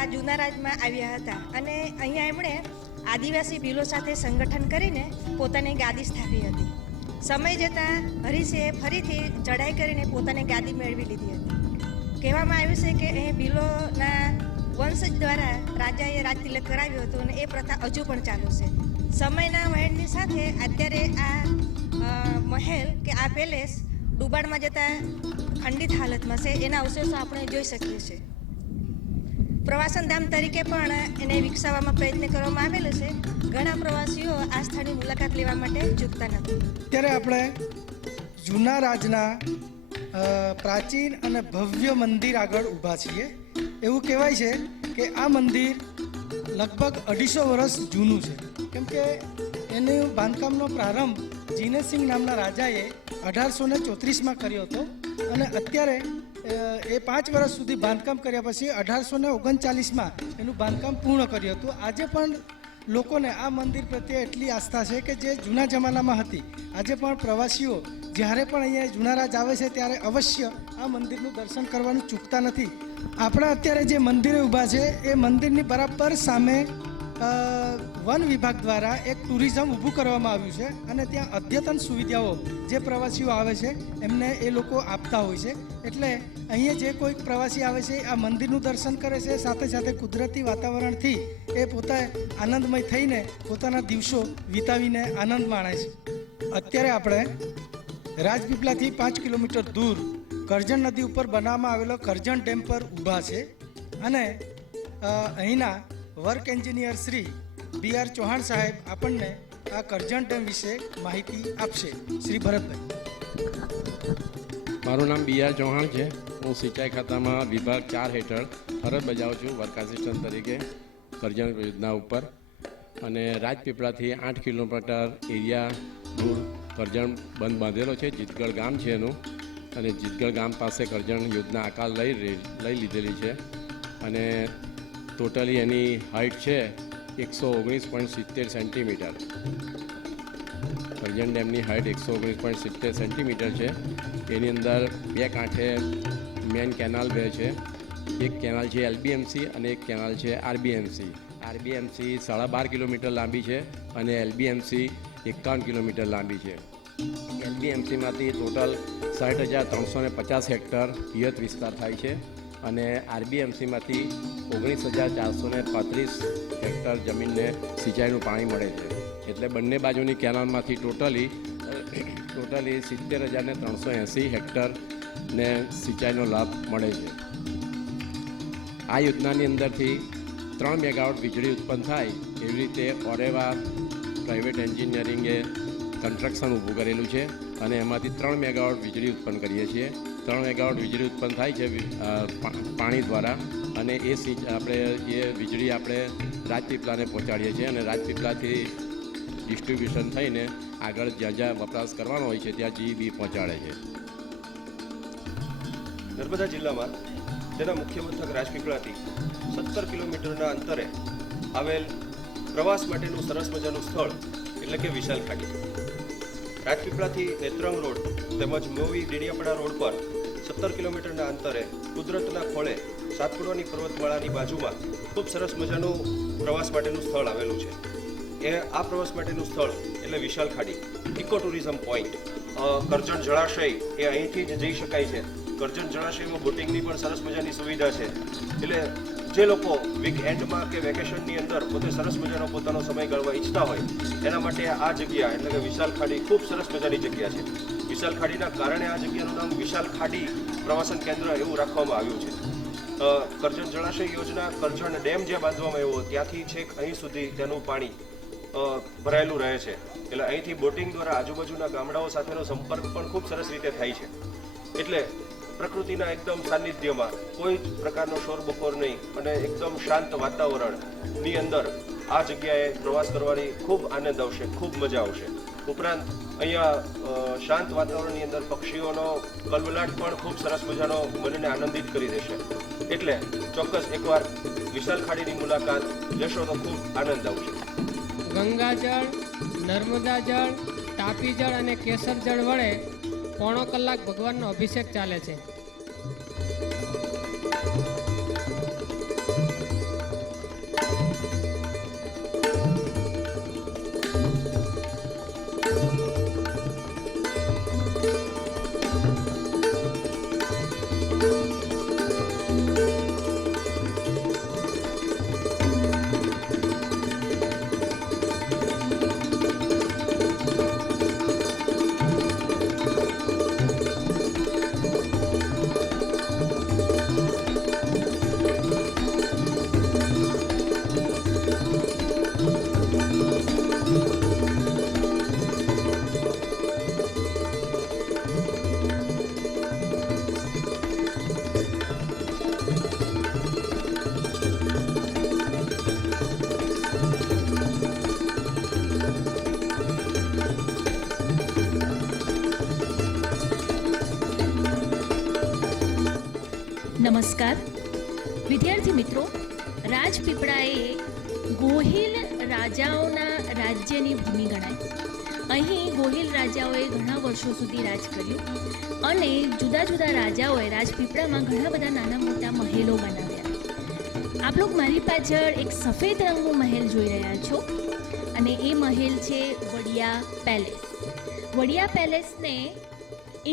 આ જૂના રાજમાં આવ્યા હતા અને અહીંયા એમણે આદિવાસી ભીલો સાથે સંગઠન કરીને પોતાની ગાદી સ્થાપી હતી. સમય જતાં હરીશે ફરીથી ચડાઈ કરીને પોતાની ગાદી મેળવી લીધી હતી. કહેવામાં આવ્યું છે કે અહીં ભીલોના વંશજ દ્વારા રાજાએ રાજતિલક કરાવ્યું હતું અને એ પ્રથા હજુ પણ ચાલુ છે. સમયના વહેણની સાથે અત્યારે આ મહેલ કે આ પેલેસ ડુબાણમાં જતા ખંડિત હાલતમાં છે. એના અવશેષો આપણે જોઈ શકીએ છીએ. પ્રવાસન ધામ તરીકે પણ એને વિકસાવવામાં પ્રયત્ન કરવામાં આવેલો છે. ઘણા પ્રવાસીઓ આ સ્થળની મુલાકાત લેવા માટે ચૂકતા નથી. અત્યારે આપણે જૂના રાજના પ્રાચીન અને ભવ્ય મંદિર આગળ ઊભા છીએ. એવું કહેવાય છે કે આ મંદિર લગભગ 250 વર્ષ જૂનું છે, કેમ કે એનું બાંધકામનો પ્રારંભ જીનેસિંહ નામના રાજાએ 1834માં કર્યો હતો અને અત્યારે એ 5 વર્ષ સુધી બાંધકામ કર્યા પછી 1839માં એનું બાંધકામ પૂર્ણ કર્યું હતું. આજે પણ લોકોને આ મંદિર પ્રત્યે એટલી આસ્થા છે કે જે જૂના જમાનામાં હતી. આજે પણ પ્રવાસીઓ જ્યારે પણ અહીંયા જૂના રાજ આવે છે ત્યારે અવશ્ય આ મંદિરનું દર્શન કરવાનું ચૂકતા નથી. આપણા અત્યારે જે મંદિરે ઊભા છે એ મંદિરની બરાબર સામે વન વિભાગ દ્વારા એક ટુરિઝમ ઊભું કરવામાં આવ્યું છે અને ત્યાં અદ્યતન સુવિધાઓ જે પ્રવાસીઓ આવે છે એમને એ લોકો આપતા હોય છે. એટલે અહીંયા જે કોઈ પ્રવાસી આવે છે આ મંદિરનું દર્શન કરે છે, સાથે સાથે કુદરતી વાતાવરણથી એ પોતે આનંદમય થઈને પોતાના દિવસો વિતાવીને આનંદ માણે છે. અત્યારે આપણે રાજપીપળાથી 5 કિલોમીટર દૂર કરજણ નદી ઉપર બનાવવામાં આવેલો કરજણ ડેમ પર ઊભા છે અને અહીંના work engineer Shri BR Chauhan સાહેબ આપણને આ કરજણ ડેમ વિશે માહિતી આપશે. શ્રી ભરતભાઈ. મારું નામ BR ચૌહાણ છે. હું સિંચાઈ ખાતામાં વિભાગ 4 હેઠળ ફરજ બજાવું છું વર્ક આસિસ્ટન્ટ તરીકે કરજણ યોજના ઉપર. અને રાજપીપળાથી 8 કિલોમીટર એરિયા દૂર કરજણ બંધ બાંધેલો છે. જીતગઢ ગામ છે એનું, અને જીતગઢ ગામ પાસે કરજણ યોજના આકાર લઈ લીધેલી છે. અને ટોટલી એની હાઇટ છે 119.70 સેન્ટીમીટર. કરજણ ડેમની હાઇટ 119.70 સેન્ટીમીટર છે. એની અંદર 2 કાંઠે મેન કેનાલ 2 છે. એક કેનાલ છે LBMC અને એક કેનાલ છે RBMC. RBMC 12.5 કિલોમીટર લાંબી છે અને LBMC 51 કિલોમીટર લાંબી છે. LBMCમાંથી ટોટલ 60,350 હેક્ટર પિયત વિસ્તાર થાય છે અને RBMCમાંથી 19,435 હેક્ટર જમીનને સિંચાઈનું પાણી મળે છે. એટલે બંને બાજુની કેનાલમાંથી ટોટલી 70,380 હેક્ટરને સિંચાઈનો લાભ મળે છે. આ યોજનાની અંદરથી 3 મેગાવોટ વીજળી ઉત્પન્ન થાય એવી રીતે ઓરેવા પ્રાઇવેટ એન્જિનિયરિંગે કન્સ્ટ્રક્શન ઊભું કરેલું છે અને એમાંથી 3 મેગાવોટ વીજળી ઉત્પન્ન કરીએ છીએ. 3 મેગાવોટ વીજળી ઉત્પન્ન થાય છે પાણી દ્વારા અને એ વીજળી આપણે રાજપીપળાને પહોંચાડીએ છીએ અને રાજપીપળાથી ડિસ્ટ્રીબ્યુશન થઈને આગળ જ્યાં જ્યાં વપરાશ કરવાનો હોય છે ત્યાં GEB પહોંચાડે છે. નર્મદા જિલ્લામાં તેના મુખ્ય મથક રાજપીપળાથી 17 કિલોમીટરના અંતરે આવેલ પ્રવાસ માટેનું સરસ મજાનું સ્થળ એટલે કે વિશાલ ખાડી. રાજપીપળાથી નેત્રંગ રોડ તેમજ મોવી ડેડિયાપાડા રોડ પર 17 કિલોમીટરના અંતરે કુદરતના ખોળે સાતપુડાની પર્વતમાળાની બાજુમાં ખૂબ સરસ મજાનું પ્રવાસ માટેનું સ્થળ આવેલું છે. આ પ્રવાસ માટેનું સ્થળ એટલે વિશાલ ખાડી ઇકો ટુરિઝમ પોઈન્ટ. કરજણ જળાશય એ અહીંથી જ જઈ શકાય છે. કરજણ જળાશયમાં બોટિંગની પણ સરસ મજાની સુવિધા છે. એટલે જે લોકો વીકએન્ડમાં કે વેકેશનની અંદર પોતે સરસ મજાનો પોતાનો સમય ગાળવા ઈચ્છતા હોય એના માટે આ જગ્યા એટલે કે વિશાલ ખાડી ખૂબ સરસ મજાની જગ્યા છે. વિશાલ ખાડીના કારણે આ જગ્યાનું નામ વિશાલ ખાડી પ્રવાસન કેન્દ્ર એવું રાખવામાં આવ્યું છે. કરજણ જળાશય યોજના કરજણ ડેમ જ્યાં બાંધવામાં આવ્યો ત્યાંથી છેક અહીં સુધી તેનું પાણી ભરાયેલું રહે છે. એટલે અહીંથી બોટિંગ દ્વારા આજુબાજુના ગામડાઓ સાથેનો સંપર્ક પણ ખૂબ સરસ રીતે થાય છે. એટલે પ્રકૃતિના એકદમ સાનિધ્યમાં કોઈ જ પ્રકારનો શોરબકોર નહીં અને એકદમ શાંત વાતાવરણની અંદર આ જગ્યાએ પ્રવાસ કરવાની ખૂબ આનંદ આવશે, ખૂબ મજા આવશે. ઉપરાંત અહીંયા શાંત વાતાવરણની અંદર પક્ષીઓનો કલબલાટ પણ ખૂબ સરસ મજાનો મનને આનંદિત કરી દેશે. એટલે ચોક્કસ એકવાર વિશાલ ખાડીની મુલાકાત લેશો તો ખૂબ આનંદ આવશે. ગંગાજળ, નર્મદા જળ, તાપી જળ અને કેસર જળ વડે 1.5 કલાક ભગવાનનો અભિષેક ચાલે છે. નમસ્કાર વિદ્યાર્થી મિત્રો, રાજપીપળા એ ગોહિલ રાજાઓના રાજ્યની ભૂમિ ગણાય. અહીં ગોહિલ રાજાઓએ ઘણા વર્ષો સુધી રાજ કર્યું અને જુદા જુદા રાજાઓએ રાજપીપળામાં ઘણા બધા નાના મોટા મહેલો બનાવ્યા. આપ લોકો મારી પાછળ એક સફેદ રંગનો મહેલ જોઈ રહ્યા છો અને એ મહેલ છે વડિયા પેલેસ. વડિયા પેલેસને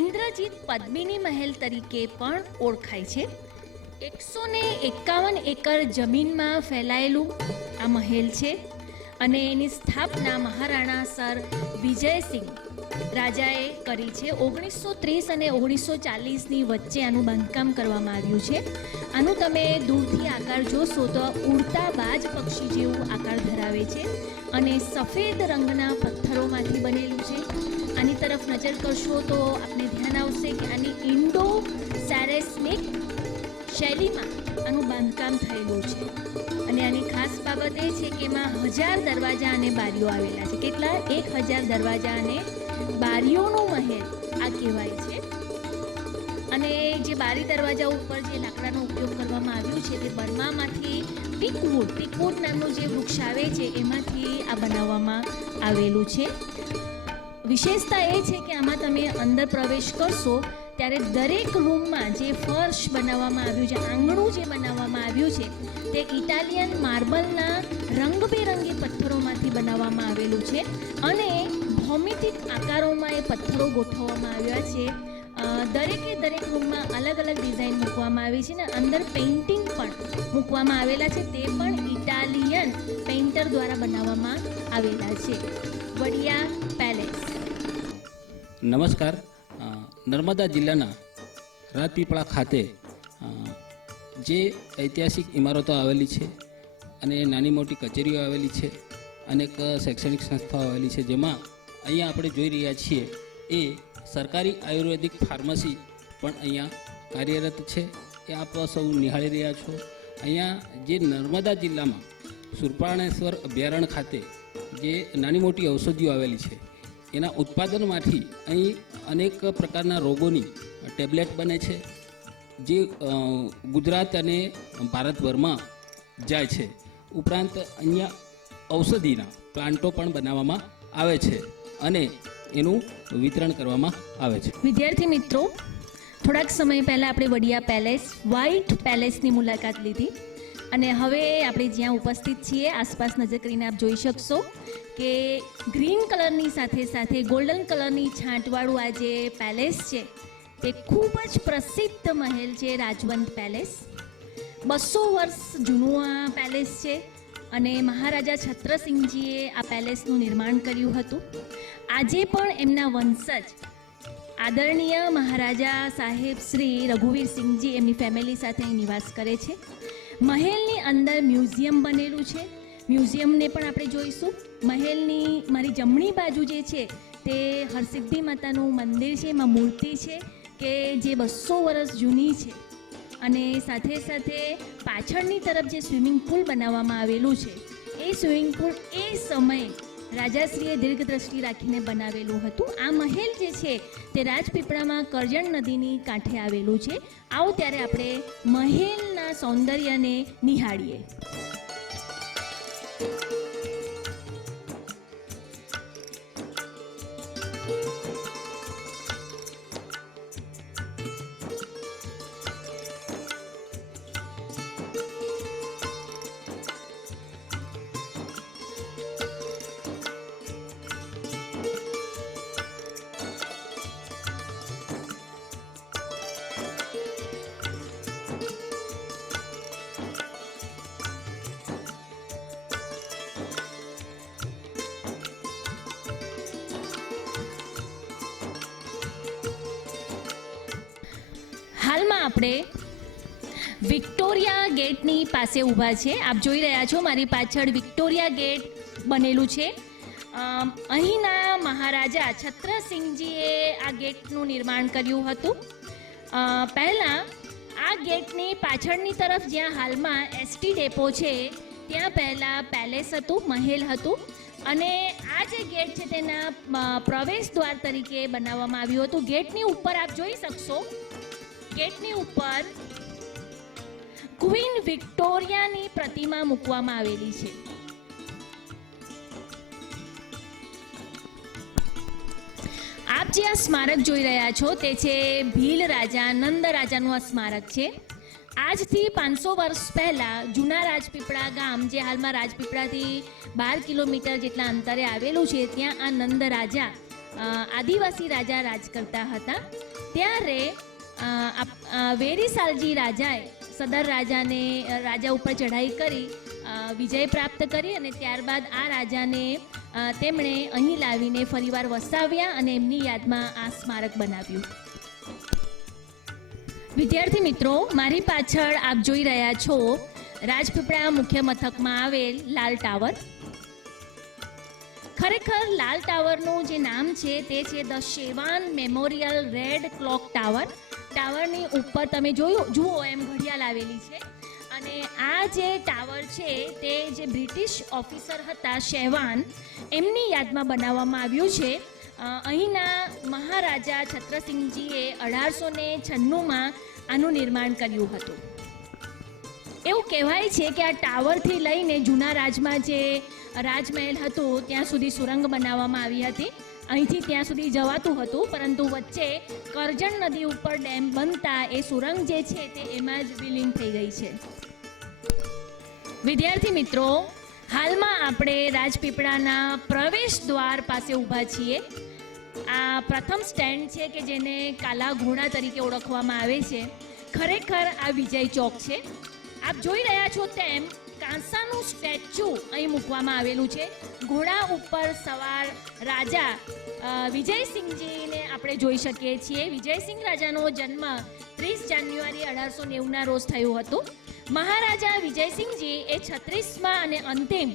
ઇન્દ્રજીત પદ્મિની મહેલ તરીકે પણ ઓળખાય છે. 151 એકર જમીનમાં ફેલાયેલું આ મહેલ છે અને એની સ્થાપના મહારાણા સર વિજયસિંહ રાજાએ કરી છે. 1930 અને 1940ની વચ્ચે આનું બાંધકામ કરવામાં આવ્યું છે. આનું તમે દૂરથી આકાર જોશો તો ઉડતા બાજ પક્ષી જેવું આકાર ધરાવે છે અને સફેદ રંગના પથ્થરોમાંથી બનેલું છે. આની તરફ નજર કરશો તો આપને ધ્યાન આવશે કે આની ઇન્ડો સેરેસ્મિક શૈલીમાં આનું બાંધકામ થયેલું છે અને આની ખાસ બાબત એ છે કે એમાં 1000 દરવાજા અને બારીઓ આવેલા છે. કેટલા? 1000 દરવાજા અને બારીઓનો મહેલ આ કહેવાય છે. અને જે બારી દરવાજા ઉપર જે લાકડાનો ઉપયોગ કરવામાં આવ્યો છે તે બર્મામાંથી ટીકવુડ નામનું જે વૃક્ષ આવે છે એમાંથી આ બનાવવામાં આવેલું છે. વિશેષતા એ છે કે આમાં તમે અંદર પ્રવેશ કરશો ત્યારે દરેક રૂમમાં જે ફર્શ બનાવવામાં આવ્યું છે, આંગણું જે બનાવવામાં આવ્યું છે તે ઇટાલિયન માર્બલના રંગબેરંગી પથ્થરોમાંથી બનાવવામાં આવેલું છે અને ભૌમિતિક આકારોમાં એ પથ્થરો ગોઠવવામાં આવ્યા છે. દરેક રૂમમાં અલગ અલગ ડિઝાઇન મૂકવામાં આવી છે અને અંદર પેઇન્ટિંગ પણ મૂકવામાં આવેલા છે. તે પણ ઇટાલિયન પેઇન્ટર દ્વારા બનાવવામાં આવેલા છે. વડિયા પેલેસ. નમસ્કાર. નર્મદા જિલ્લાના રાજપીપળા ખાતે જે ઐતિહાસિક ઇમારતો આવેલી છે અને નાની મોટી કચેરીઓ આવેલી છે, અનેક શૈક્ષણિક સંસ્થાઓ આવેલી છે, જેમાં અહીંયા આપણે જોઈ રહ્યા છીએ એ સરકારી આયુર્વેદિક ફાર્મસી પણ અહીંયા કાર્યરત છે. એ આપ સૌ નિહાળી રહ્યા છો. અહીંયા જે નર્મદા જિલ્લામાં સુરપાણેશ્વર અભયારણ્ય ખાતે જે નાની મોટી ઔષધિઓ આવેલી છે એના ઉત્પાદનમાંથી અહીં અનેક પ્રકારના રોગોની ટેબ્લેટ બને છે, જે ગુજરાત અને ભારતભરમાં જાય છે. ઉપરાંત અહીંયા ઔષધિના પ્લાન્ટો પણ બનાવવામાં આવે છે અને એનું વિતરણ કરવામાં આવે છે. વિદ્યાર્થી મિત્રો, થોડાક સમય પહેલાં આપણે વડિયા પેલેસ, વ્હાઇટ પેલેસની મુલાકાત લીધી અને હવે આપણે જ્યાં ઉપસ્થિત છીએ આસપાસ નજર કરીને આપ જોઈ શકશો કે ગ્રીન કલરની સાથે સાથે ગોલ્ડન કલરની છાંટવાળું આ જે પેલેસ છે તે ખૂબ જ પ્રસિદ્ધ મહેલ છે, રાજવંત પેલેસ. 200 વર્ષ જૂનું આ પેલેસ છે અને મહારાજા છત્રસિંહજીએ આ પેલેસનું નિર્માણ કર્યું હતું. આજે પણ એમના વંશજ આદરણીય મહારાજા સાહેબ શ્રી રઘુવીરસિંહજી એમની ફેમિલી સાથે અહીં નિવાસ કરે છે. મહેલની અંદર મ્યુઝિયમ બનેલું છે. મ્યુઝિયમને પણ આપણે જોઈશું. મહેલની મારી જમણી બાજુ જે છે તે હરસિદ્ધિ માતાનું મંદિર છે. એમાં મૂર્તિ છે કે જે 200 વર્ષ જૂની છે અને સાથે સાથે પાછળની તરફ જે સ્વિમિંગ પુલ બનાવવામાં આવેલું છે એ સ્વિમિંગ પુલ એ સમયે રાજાશ્રીએ દીર્ઘદ્રષ્ટિ રાખીને બનાવેલું હતું. આ મહેલ જે છે તે રાજપીપળામાં કરજણ નદીની કાંઠે આવેલું છે. આવો ત્યારે આપણે મહેલના સૌંદર્યને નિહાળીએ. હાલમાં આપણે વિક્ટોરિયા ગેટની પાસે ઊભા છે. આપ જોઈ રહ્યા છો મારી પાછળ વિક્ટોરિયા ગેટ બનેલું છે. અહીંના મહારાજા છત્રસિંહજીએ આ ગેટનું નિર્માણ કર્યું હતું. પહેલાં આ ગેટની પાછળની તરફ જ્યાં હાલમાં એસટી ડેપો છે ત્યાં પહેલાં પેલેસ હતું, મહેલ હતું અને આ જે ગેટ છે તેના પ્રવેશ દ્વાર તરીકે બનાવવામાં આવ્યું હતું. ગેટની ઉપર આપ જોઈ શકશો, ગેટની ઉપર ક્વીન વિક્ટોરિયાની પ્રતિમા મૂકવામાં આવેલી છે. આપ જે આ સ્મારક જોઈ રહ્યા છો તે છે ભીલ રાજા નંદ રાજાનું આ સ્મારક છે. આજથી 500 વર્ષ પહેલા જૂના રાજપીપળા ગામ, જે હાલમાં રાજપીપળાથી 12 કિલોમીટર જેટલા અંતરે આવેલું છે, ત્યાં આ નંદ રાજા આદિવાસી રાજા રાજ કરતા હતા. ત્યારે વેરીસાલજી રાજાએ સદર રાજા ઉપર ચઢાઈ કરી વિજય પ્રાપ્ત કરી અને ત્યારબાદ આ રાજાને તેમણે અહીં લાવીને ફરીવાર વસાવ્યા અને એમની યાદમાં આ સ્મારક બનાવ્યું. વિદ્યાર્થી મિત્રો, મારી પાછળ આપ જોઈ રહ્યા છો રાજપીપળા મુખ્ય મથકમાં આવેલ લાલ ટાવર. ખરેખર લાલ ટાવરનું જે નામ છે તે છે ધ શેવાન મેમોરિયલ રેડ ક્લોક ટાવર. ટાવરની ઉપર તમે જુઓ એમ ઘડિયાળ આવેલી છે અને આ જે ટાવર છે તે જે બ્રિટિશ ઓફિસર હતા શેવાન, એમની યાદમાં બનાવવામાં આવ્યું છે. અહીંના મહારાજા છત્રસિંહજીએ 1896માં આનું નિર્માણ કર્યું હતું. એવું કહેવાય છે કે આ ટાવરથી લઈને જૂના રાજમાં જે રાજમહેલ હતું ત્યાં સુધી સુરંગ બનાવવામાં આવી હતી. અહીંથી ત્યાં સુધી જવાતું હતું, પરંતુ વચ્ચે કરજણ નદી ઉપર ડેમ બનતા એ સુરંગ જે છે તે એમાં જ વિલીન થઈ ગઈ છે. વિદ્યાર્થી મિત્રો, હાલમાં આપણે રાજપીપળાના પ્રવેશ દ્વાર પાસે ઊભા છીએ. આ પ્રથમ સ્ટેન્ડ છે કે જેને કાલા ઘોડા તરીકે ઓળખવામાં આવે છે. ખરેખર આ વિજય ચોક છે. આપ જોઈ રહ્યા છો તેમ કાંસાનું સ્ટેચ્યુ અહીં મૂકવામાં આવેલું છે. ઘોડા ઉપર સવાર રાજા વિજયસિંહજીને આપણે જોઈ શકીએ છીએ. વિજયસિંહ રાજાનો જન્મ 30 જાન્યુઆરી 1890ના રોજ થયો હતો. મહારાજા વિજયસિંહજી એ 36મા અને અંતિમ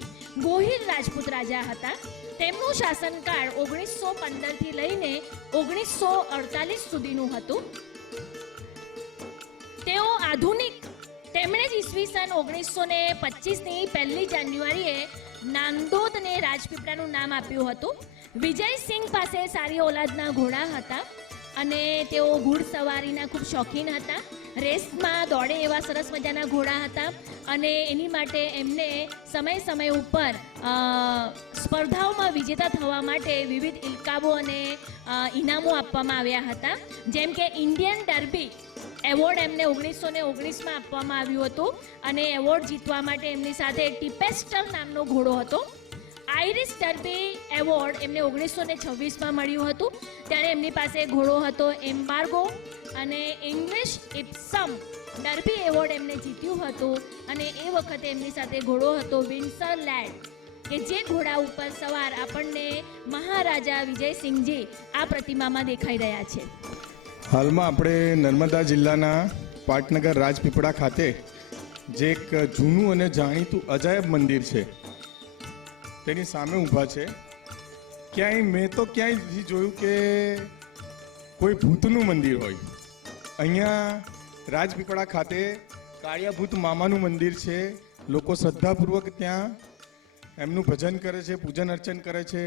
ગોહિલ રાજપૂત રાજા હતા. તેમનું શાસનકાળ 1915થી લઈને 1948 સુધીનું હતું. તેઓ તેમણે જ ઈસવીસન 1925ની 1 જાન્યુઆરીએ નાંદોદને રાજપીપળાનું નામ આપ્યું હતું. વિજયસિંહ પાસે સારી ઓલાદના ઘોડા હતા અને તેઓ ઘોડસવારીના ખૂબ શોખીન હતા. રેસમાં દોડે એવા સરસ મજાના ઘોડા હતા અને એની માટે એમને સમય ઉપર સ્પર્ધાઓમાં વિજેતા થવા માટે વિવિધ ઇલકાબો અને ઇનામો આપવામાં આવ્યા હતા. જેમ કે ઇન્ડિયન ડર્બી એવોર્ડ એમને 1919માં આપવામાં આવ્યું હતું અને એવોર્ડ જીતવા માટે એમની સાથે ટીપેસ્ટર નામનો ઘોડો હતો. આઇરિશ ડર્બી એવોર્ડ એમને 1926માં મળ્યું હતું. ત્યારે એમની પાસે ઘોડો હતો એમ્બાર્ગો અને ઇંગ્લિશ ઇપ્સમ ડર્બી એવોર્ડ એમને જીત્યું હતું અને એ વખતે એમની સાથે ઘોડો હતો વિન્સર લેડ, કે જે ઘોડા ઉપર સવાર આપણને મહારાજા વિજયસિંહજી આ પ્રતિમામાં દેખાઈ રહ્યા છે. હાલમાં આપણે નર્મદા જિલ્લાના પાટનગર રાજપીપળા ખાતે જે એક જૂનું અને જાણીતું અજાયબ મંદિર છે તેની સામે ઊભા છે. મેં તો ક્યાંય જોયું કે કોઈ ભૂતનું મંદિર હોય. અહીંયા રાજપીપળા ખાતે કાળિયા ભૂત મામાનું મંદિર છે. લોકો શ્રદ્ધાપૂર્વક ત્યાં એમનું ભજન કરે છે, પૂજન અર્ચન કરે છે.